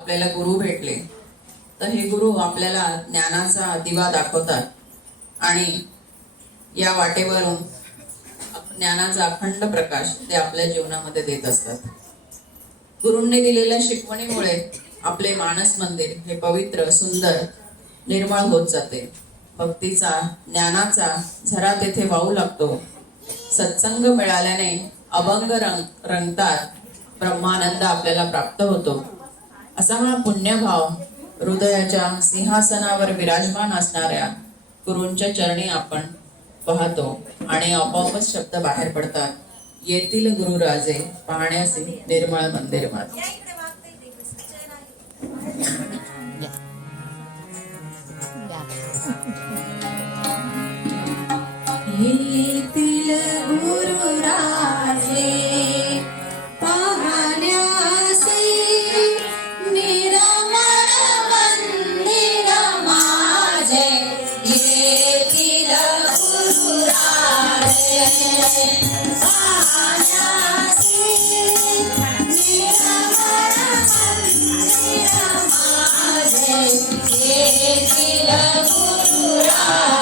आपल्याला गुरु भेटले तर हे गुरु आपल्याला ज्ञानाचा दिवा दाखवतात आणि या वाटेवरून ज्ञानाचा अखंड प्रकाश ते आपल्या जीवनामध्ये देत असतात. गुरूंनी दिलेल्या शिकवणीमुळे आपले मानस मंदिर हे पवित्र, सुंदर, निर्मळ होत जाते. भक्तीचा, ज्ञानाचा झरा तेथे वाहू लागतो. सत्संग मिळाल्याने अभंग रंगतात, ब्रह्मानंद आपल्याला प्राप्त होतो. असा हा पुण्यभाव हृदयाच्या सिंहासनावर विराजमान असणाऱ्या गुरूंच्या चरणी आपण पाहतो आणि आपोआपच शब्द बाहेर पडतात. येतील गुरुराजे पाहण्याचे निर्मळ मंदिर माझे. येतील गुरुराजे पाहण्यासे निर्मळ मंदिर माझे. येतील गुरुराजे पाहण्यासे निर्मळ मंदिर माझे. येतील गुरुराजे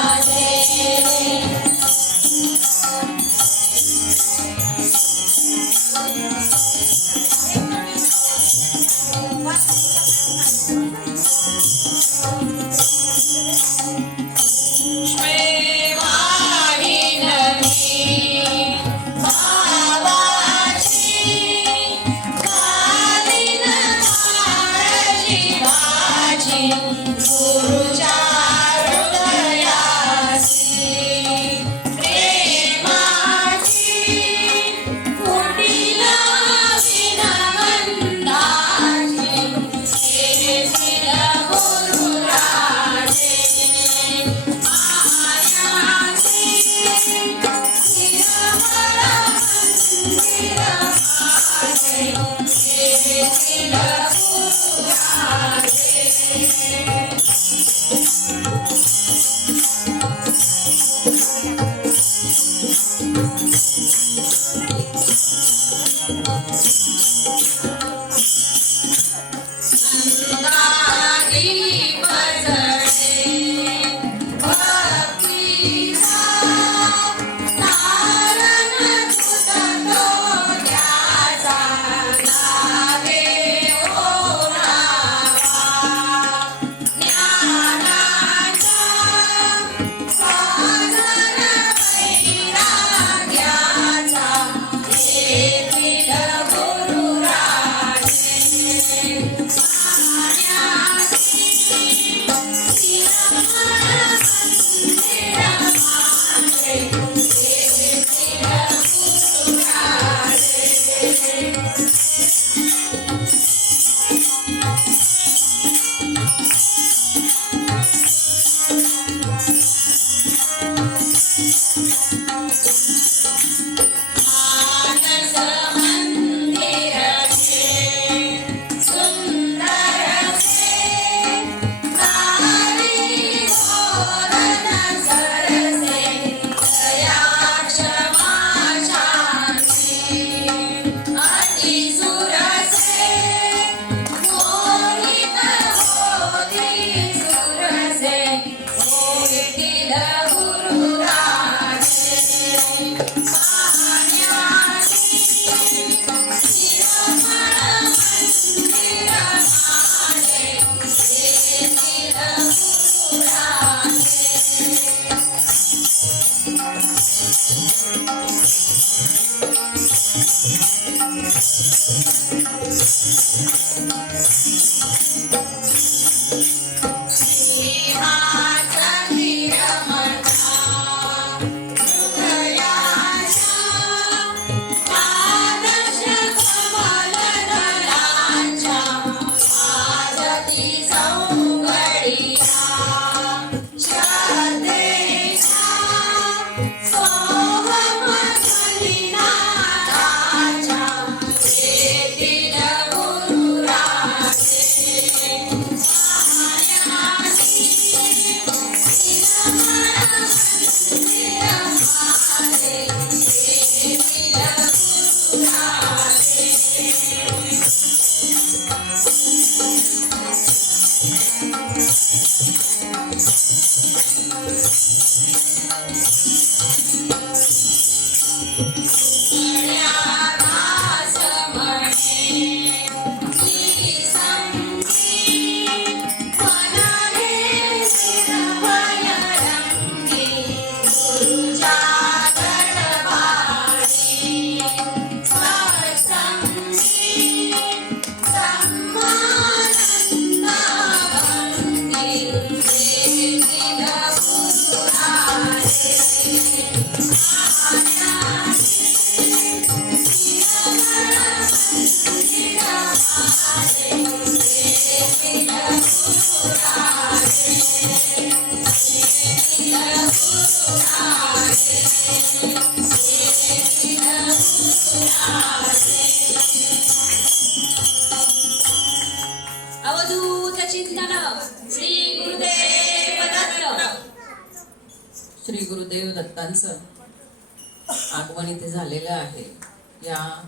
दास म्हणे की संगी मनाने निर्भय रंगी गुरुच्या दरबारी सत्संगी ब्रह्मानंदा भक्ती देतील अवधूत चिंतन श्री गुरुदेव दत्त. श्री गुरुदेव दत्तांचं आगमन इथे झालेलं आहे. या